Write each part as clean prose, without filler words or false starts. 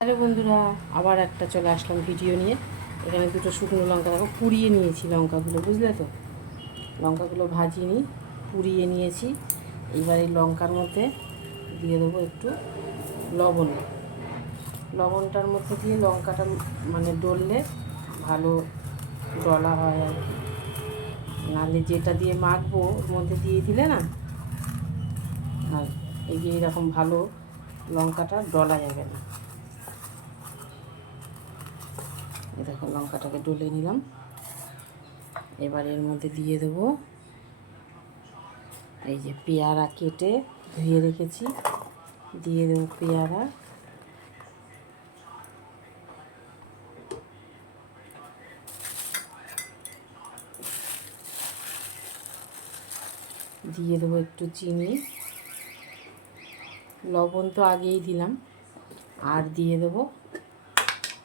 Hello বন্ধুরা, আবার একটা চলে আসলাম ভিডিও নিয়ে। এখানে দুটো শুকনো লঙ্কা দেখো পুড়িয়ে নিয়েছি লঙ্কাগুলো, বুঝলে তো? লঙ্কাগুলো ভাজিনি, পুড়িয়ে নিয়েছি। এইবার এই লঙ্কার মধ্যে দিয়ে দেবো একটু লবণ। লবণটার মধ্যে দিয়ে লঙ্কাটা মানে ডললে ভালো ডলা হয় আর কি। নাহলে যেটা দিয়ে মাখবো ওর মধ্যে দিয়ে দিলে না, আর এই যে এরকম ভালো লঙ্কাটা ডলা যাবে না। দেখো লঙ্কাটাকে ডলে নিলাম। এবার এর মধ্যে দিয়ে দেবো এই যে পেয়ারা কেটে ধুয়ে রেখেছি, দিয়ে দেবো পেয়ারা। দিয়ে দেবো একটু চিনি, লবণ তো আগেই দিলাম। আর দিয়ে দেবো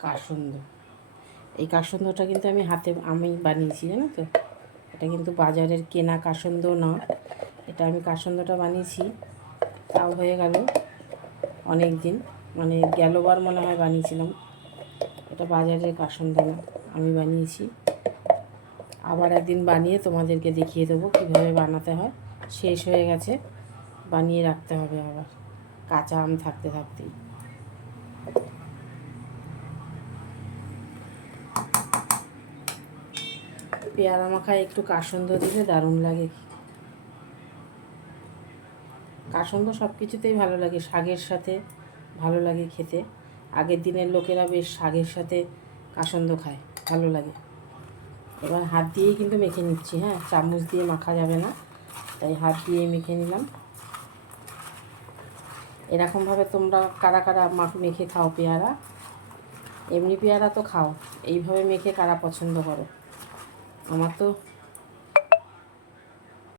কাসুন্দ। এই কাসুন্দটা কিন্তু আমি বানিয়েছি, জানো তো? এটা কিন্তু বাজারের কেনা কাসুন্দ না, এটা আমি কাসুন্দটা বানিয়েছি। তাও হয়ে গেল অনেক দিন, মানে গেলবার মনে হয় বানিয়েছিলাম। এটা বাজারের কাসুন্দ না, আমি বানিয়েছি। আবার একদিন বানিয়ে তোমাদেরকে দেখিয়ে দেবো কীভাবে বানাতে হয়। শেষ হয়ে গেছে, বানিয়ে রাখতে হবে আবার, কাঁচা আম থাকতে থাকতেই। পেয়ারা মাখায় একটু কাসুন্দ দিলে দারুণ লাগে। কাসুন্দ সব কিছুতেই ভালো লাগে, শাকের সাথে ভালো লাগে খেতে। আগের দিনের লোকেরা বেশ শাকের সাথে কাসুন্দ খায়, ভালো লাগে। এবার হাত দিয়েই কিন্তু মেখে নিচ্ছি, হ্যাঁ, চামচ দিয়ে মাখা যাবে না, তাই হাত দিয়েই মেখে নিলাম। এরকমভাবে তোমরা কারা কারা মেখে খাও পেয়ারা? এমনি পেয়ারা তো খাও, এইভাবে মেখে কারা পছন্দ করো? আমার তো